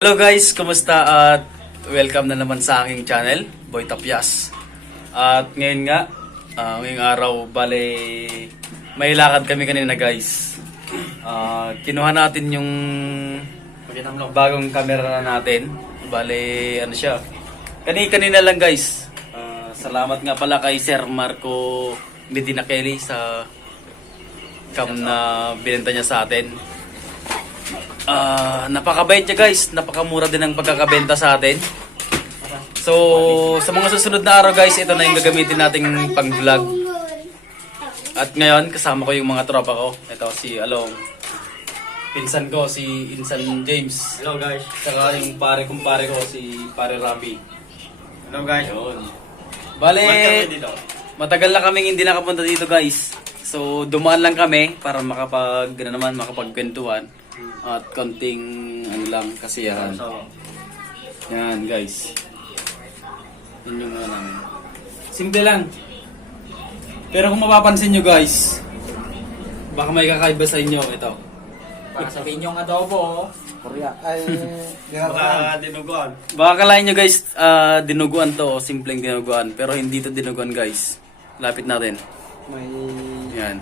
Hello guys, kumusta at welcome na naman sa aking channel, Boy Tapyas. At ngayon nga, ngayong araw, bale, may lakad kami kanina guys. Kinuha natin yung bagong camera na natin. Bale, ano siya, kanina lang guys. Salamat nga pala kay Sir Marco Medina Kelly sa cam na binenta niya sa atin. Napakabait niya guys, napakamura din ang pagkakabenta sa atin. So, sa mga susunod na araw guys, ito na yung gagamitin nating pang vlog. At ngayon, kasama ko yung mga tropa ko. Ito si Along, pinsan ko si Insan James. Hello guys. Saka yung kumpare ko si Pare Rapi. Hello guys. Yun. Bale, matagal na kaming hindi nakapunta dito guys. So, dumaan lang kami para makapagkwentuhan. At konting kasiyahan. Yan guys. Yun yung namin. Simple lang. Pero kung mapapansin nyo guys, baka may kakaiba sa inyo. Ito. Baka sabihin yung adobo. Korea. Ay, baka dinuguan. Baka kalahin nyo guys, dinuguan to. Simpleng dinuguan. Pero hindi to dinuguan guys. Lapit natin. May... Yan.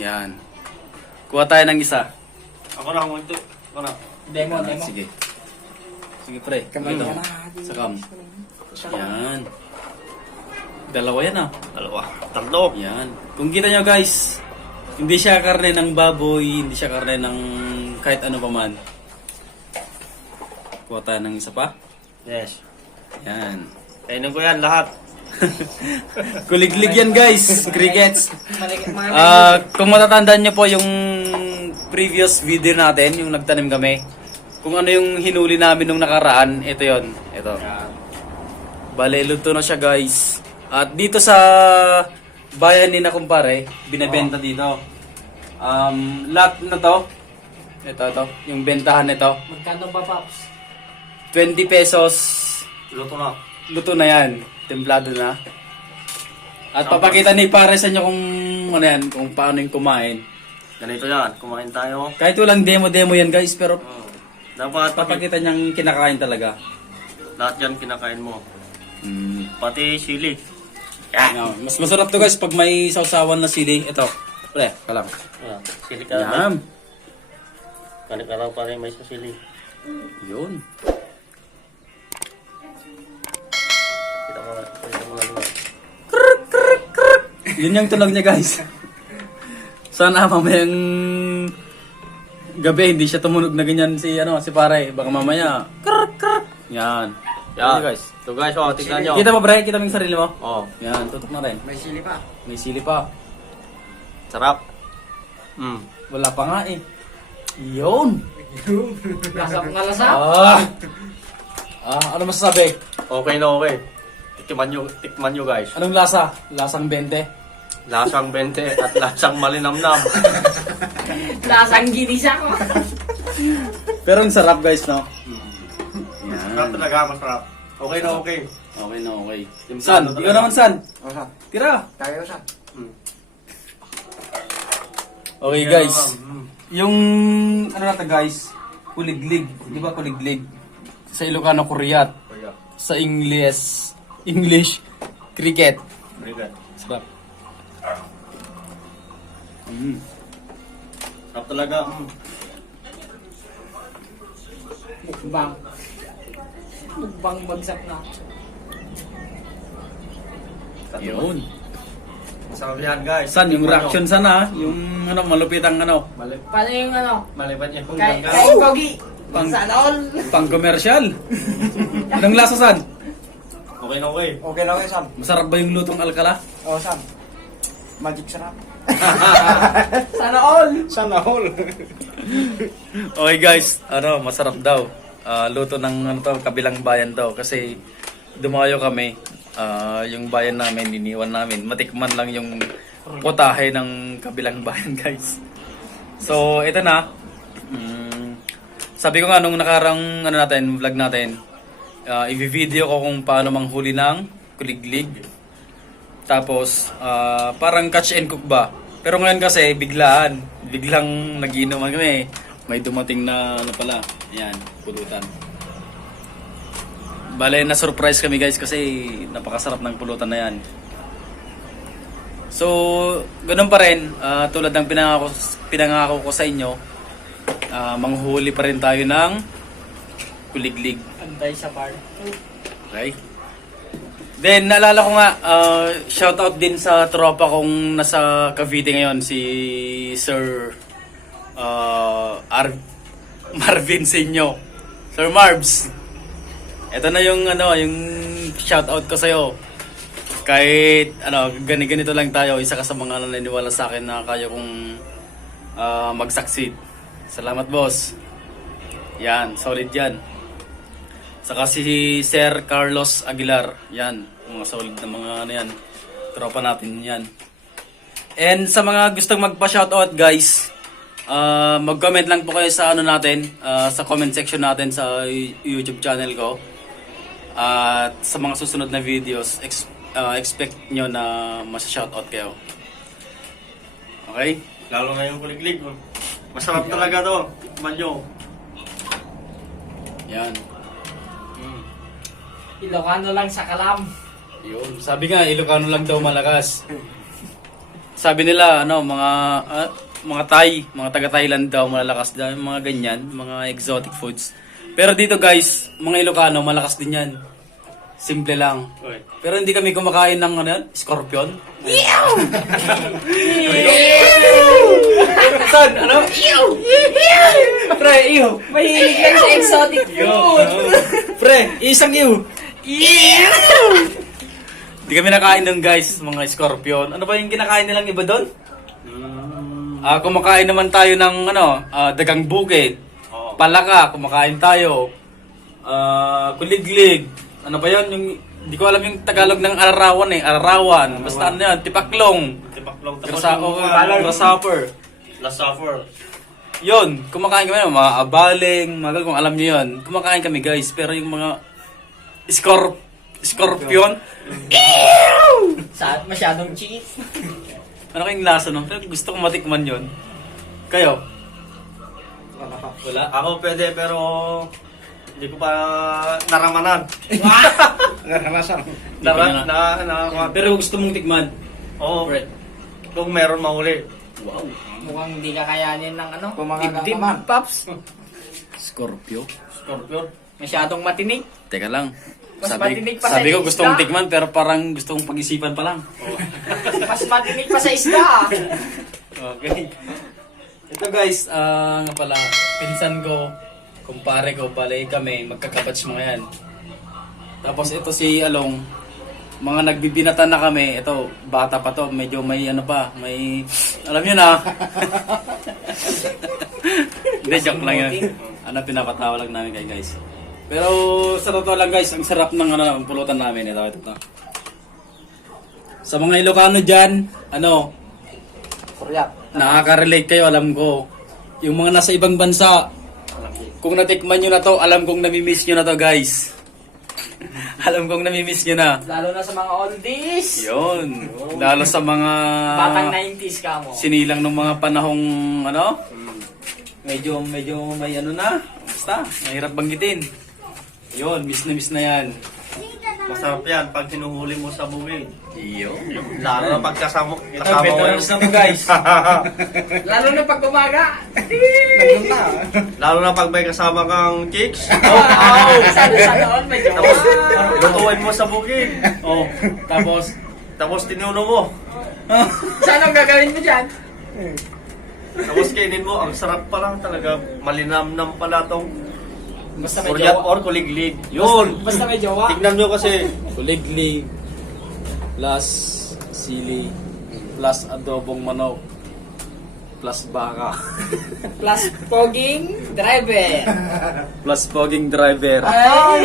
Yan. Kuha tayo ng isa. Ako na, ako ito. Ako na. Demo. Sige. Sige pre. Ito. Sa cam. Yan. Dalawa yan ah. Dalawa. Tatlo. Yan. Kung kita nyo guys, hindi siya karne ng baboy, hindi siya karne ng kahit ano pa man. Kuha tayo ng isa pa. Yes. Yan. Kainin ko yan lahat. Kuliglig yan guys. Crickets. Mga Kung matatandaan nyo po yung previous video natin, yung nagtanim kami, kung ano yung hinuli namin nung nakaraan, ito yon. Ito. Bale, luto na siya guys. At dito sa bayan ni na kumpare, binebenta dito. Lahat na to. Ito. Yung bentahan nito. magkano ba, Pops? 20 pesos. Luto na. Luto na yan. Templado na. At papakita ni pare sa inyo kung ano yan, kung paano yung kumain. Ganito yan. Kumain tayo. Kahit walang demo yan guys, pero Dapat papakita niyang kinakain talaga. lahat yan kinakain mo. Mm. Pati sili. Yan. Mas masarap to guys pag may sausawan na sili. Ito. Pre, kalang. Sili ka lang. Yan. Kanik-araw pa rin may sili. Yun. Kita mo lang. Yun yung tunog niya guys. Sana mamayang gabi hindi siya tumunog na ganyan si pare. Baka mamaya. Yan. Yan guys. So guys, tignan nyo. Kita mo pre? Kita mo yung sarili mo? Oh, Yan, tutok na rin. May sili pa. May sili pa. sarap. Wala pa nga eh. Yun. Malasa? Ano masasabi? Okay na okay. Tikman nyo guys. Anong lasa? Lasang 20. Lasang 20 at lasang malinamnam. Lasang ginis ako. Pero ang sarap guys, no? Masarap talaga, masarap. Okay na okay. Okay na, okay. Yung San? plano Ikaw talaga. naman, San? O, San? Tira. Tayo, San? Okay guys. Yung, ano natin guys? Kuliglig. Di ba kuliglig? Sa Ilocano, Koreat. Sa English, cricket. Very good. Sarap. Sarap talaga. Mukbang. Mukbang bagsak na. Yun. Masarap yan guys. San, yung reaction sana, yung malupit ang Paano yung Maliban yan kung Kain gangga. kogi. Pang- Sana all. pang commercial. Anong lasa, San? Okay na okay. Okay lang yun, Sam. Masarap ba yung lutong alkala? O, Sam. Magic sarap. Sana all. Sana all. Okay guys, masarap daw. Luto ng kabilang bayan daw kasi dumayo kami. Yung bayan namin, iniwan namin. Matikman lang yung potahe ng kabilang bayan guys. So, ito na. Sabi ko nga nung nakarang vlog natin, i-video ko kung paano manghuli ng kuliglig. Tapos, parang catch and cook ba. Pero ngayon kasi, biglang nagiinuman kami. may dumating na ano pala. Ayan, pulutan. Bale, na-surprise kami guys kasi napakasarap ng pulutan na yan. So, ganun pa rin, tulad ng pinangako ko sa inyo, manghuhuli pa rin tayo ng kuliglig. Antay sa bar. Okay? Then, naalala ko nga, shoutout din sa tropa kong nasa Cavite ngayon, si Sir Marvin Senyo. Sir Marbs. Ito na yung yung shoutout ko sa'yo. Kahit ganito lang tayo, isa ka sa mga naniniwala sa akin na kaya kong mag-succeed. Salamat boss. Yan, solid yan. Saka si Sir Carlos Aguilar. Yan, mga solid na mga yan. Tropa natin yan. And sa mga gustong magpa-shoutout guys, mag-comment lang po kayo sa natin, sa comment section natin sa YouTube channel ko. At sa mga susunod na videos, expect nyo na masa-shoutout kayo. Okay? Lalo na yung kuliglig. Masarap talaga to. Manyo. Yan. Ilocano lang sa kalam. Yun. Sabi nga, Ilocano lang daw malakas. Sabi nila, mga Thai, mga taga-Thailand daw malalakas daw, mga ganyan, mga exotic foods. Pero dito guys, mga Ilocano, malakas din yan. Simple lang. Okay. Pero hindi kami kumakain ng scorpion. Son, Pre, iyo. Mahilig yan sa exotic food. Pre, isang iyo. Hindi kami nakain doon guys, mga scorpion. Ano ba yung kinakain nilang iba doon? Kumakain naman tayo ng dagang bukid. Oo. Palaka, kumakain tayo. Kuliglig. Ano ba yun? Hindi ko alam yung Tagalog ng ararawan Ararawan. Basta ano yan, tipaklong. Tipaklong. Grasshopper. Last supper. Yun, kumakain kami ng mga abaling, mga kung alam niyo yun. Kumakain kami guys, pero yung mga scorpion, Masyadong cheese. ano kayong lasa nun? Pero gusto ko matikman yun. Kayo? Wala? Ako pwede pero hindi ko pa naramanan. Naranasan. Pero gusto mong tikman? Oo. Right. Kung meron mahuli. Wow. Mukhang hindi kakayanin ng Dibdib, Pops. Scorpio? Scorpion. Masyadong matinig. Teka lang. Mas matinig pa sa Sabi ko gusto isda. kong tikman pero parang gusto kong pag-isipan pa lang. Mas matinig pa sa isda. Okay. Ito guys, nga pala, pinsan ko, kumpare ko, balay kami, magkakabatch mga yan. Tapos ito si Along, mga nagbibinatan na kami, ito, bata pa to, medyo may may, alam nyo na. Hindi, joke lang yun. Pinapatawa lang namin kayo guys. Pero sa totoo lang guys, ang sarap ng ang pulutan namin. Ito. Sa mga Ilocano dyan, Suryap. nakaka-relate kayo, alam ko. Yung mga nasa ibang bansa, kung natikman nyo na to, alam kong namimiss nyo na to guys. Alam kong namimiss nyo na. Lalo na sa mga oldies. Yun. Lalo sa mga Batang 90s ka mo. sinilang ng mga panahong medyo may na. Basta, mahirap banggitin. Yun, miss na yan. Masarap yan pag hinuhuli mo sa bukid. Yun. Lalo na pag kasama mo Veterans na to guys. Lalo na pag umaga. Lalo na pag may kasama kang chicks. Wow! Sana all may Tapos, jowa. lutuin mo sa bukid. Oh, Tapos tinuno mo. Sana ang gagawin mo dyan? Tapos kainin mo. Ang sarap pa lang talaga. Malinamnam pala tong Basta may Suryat jowa. or kuliglig. Yun. Basta may jowa. Tignan nyo kasi. kuliglig, plus sili, plus adobong manok, plus baka, Plus poging driver. plus poging driver, Ay!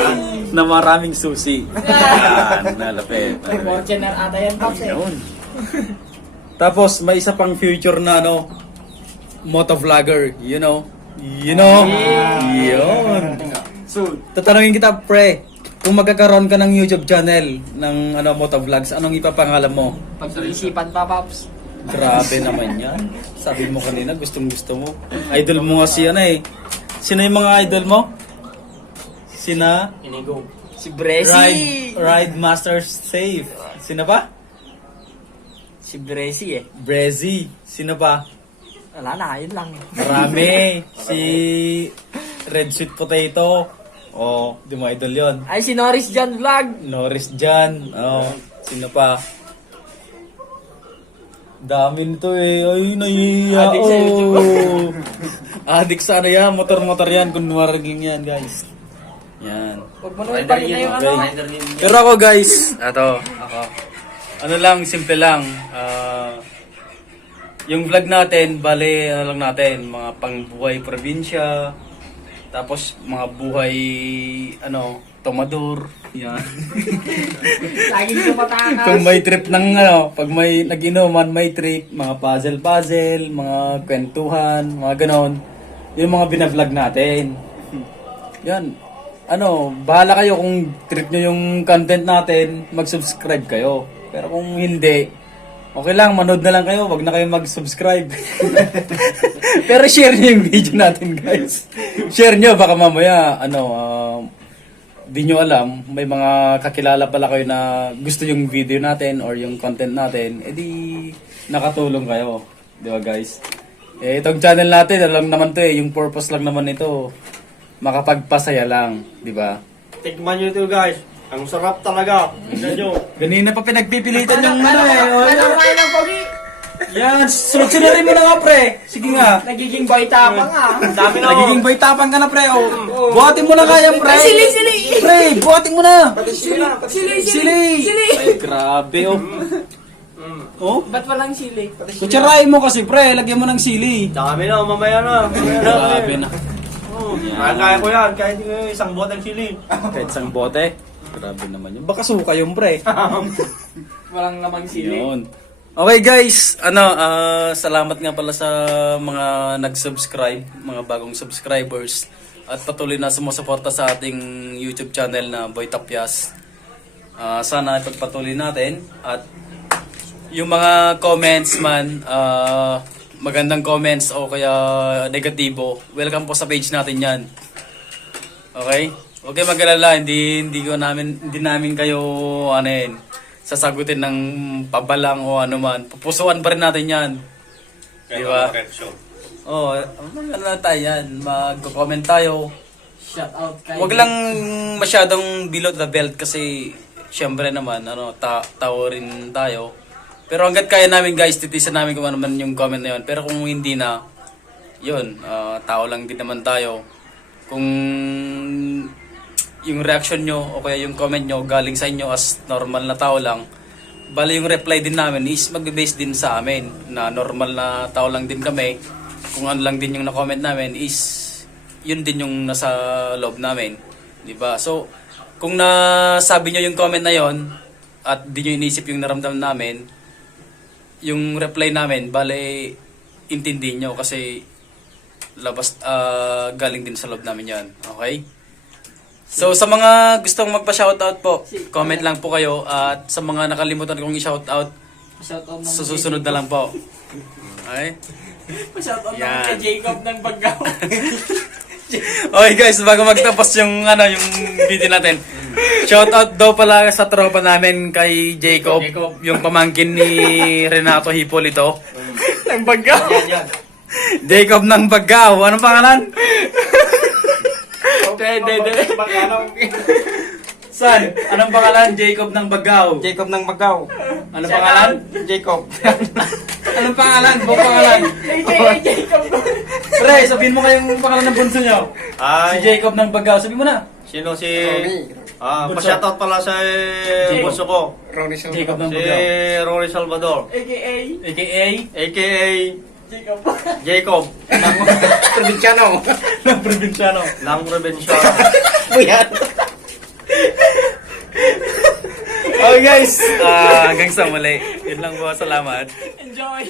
na maraming susi. Yan, nalapit. Fortuner ata yan, Pops eh. Yun. Tapos may isa pang future na motovlogger, you know. Yun. So, tatanungin kita, pre, kung magkakaroon ka ng YouTube channel ng motovlogs, anong ipapangalan mo? Pag-iisipan pa, Pops. Grabe naman yan. Sabi mo kanina, gustong gusto mo. Idol mo nga si ano eh. Sino yung mga idol mo? Sina? Inigo. Si Bresi. Ride Master Safe. Sino pa? Si Bresi eh. Brezzy. Sino pa? Wala na, yun lang. Marami. Si Red Sweet Potato. Oh, di mo idol yon. Ay, si Norris John Vlog. Norris Jan. Oh, sino pa? Dami nito eh. Ay, nahihiya. Adik sa YouTube. Oh. Adik sa ano yan. Motor-motor yan. Kunwaring yan, guys. Yan. Huwag mo naman pakita yung ano. Okay. Pero ako, guys. Ako. Ano lang, simple lang. Yung vlog natin, bale, ano lang natin, mga pangbuhay probinsya. Tapos, mga buhay, tomador. Yan. Laging tumatakas. Kung may trip ng pag may nag-inuman, may trip, mga puzzle, mga kwentuhan, mga ganon. Yung mga binablog natin. Yan. Bahala kayo kung trip nyo yung content natin, mag-subscribe kayo. Pero kung hindi, okay lang, manood na lang kayo, wag na kayo mag-subscribe. Pero share nyo yung video natin, guys. Share nyo, baka mamaya, di nyo alam, may mga kakilala pala kayo na gusto yung video natin or yung content natin, edi nakatulong kayo. Di ba, guys? Itong channel natin, alam naman to yung purpose lang naman nito, makapagpasaya lang, di ba? Tikman nyo ito guys. Ang sarap talaga. Tignan nyo. Ganina pa pinagpipilitan yung Ano kayo ng pogi? Yan, sunod-sunurin mo na nga, pre. Sige nga. Nagiging boy tapang ah. Ang dami na Nagiging boy tapang ka na, pre. Buhatin mo na kaya, pre. Sili! Pre, buhatin mo na. Sili! Ay, grabe, oh. Oh? Ba't walang sili? Kutsarain mo kasi, pre. Lagyan mo ng sili. Dami na, mamaya na. Grabe na. Kaya ko yan, kahit isang bot ng chili. Kahit isang bote. Grabe naman yun. Baka suka yung, pre. Walang lamang sili. Yun. Okay guys, salamat nga pala sa mga nag-subscribe, mga bagong subscribers at patuloy na sumusuporta sa ating YouTube channel na Boy Tapyas. Sana ipagpatuloy natin at yung mga comments man, magandang comments o kaya negatibo, welcome po sa page natin yan. Okay? Huwag kayo mag-alala, hindi namin kayo sasagutin ng pabalang o ano man. Pupusuan pa rin natin yan. Di ba? Oo, tayo yan. Mag-comment tayo. Shout out kay... Huwag lang masyadong below the belt kasi syempre naman, tao rin tayo. Pero hanggat kaya namin guys, titisan namin kung ano man yung comment na yun. Pero kung hindi na, yun, tao lang din naman tayo. Kung yung reaction nyo o kaya yung comment nyo galing sa inyo as normal na tao lang, bali yung reply din namin is magbe-base din sa amin na normal na tao lang din kami. Kung ano lang din yung na-comment namin is yun din yung nasa loob namin, di ba? So kung nasabi nyo yung comment na yon at di nyo inisip yung naramdaman namin, yung reply namin bali intindihin nyo kasi galing din sa loob namin yan. Okay? So sa mga gustong magpa-shoutout po, comment lang po kayo at sa mga nakalimutan kong i-shoutout, sa susunod na lang po. Okay? Shoutout Yan. naman kay Jacob ng Bagao. Okay guys, bago magtapos yung yung video natin. Shoutout daw pala sa tropa namin kay Jacob, yung pamangkin ni Renato Hipolito. Ng Bagao. Jacob ng Bagao. Anong pangalan? San? Anong pangalan? Jacob ng Bagao. Jacob ng Bagao. Anong pangalan? Jacob. Anong pangalan? Buong pangalan? AKA Jacob. Pre, sabihin mo kayong pangalan ng bunso nyo. Si Ay, Jacob ng Bagao. Sabihin mo na. sino si... Bunso. pa-shoutout pala sa bunso ko. Jacob ng Si Bagao. Rory Salvador. AKA AKA A.K.A. Jacob. Jacob. Provinciano. ng probinsyano. Ng probinsya. Buyan. Okay guys, hanggang sa muli. Yun lang po. Salamat. Enjoy.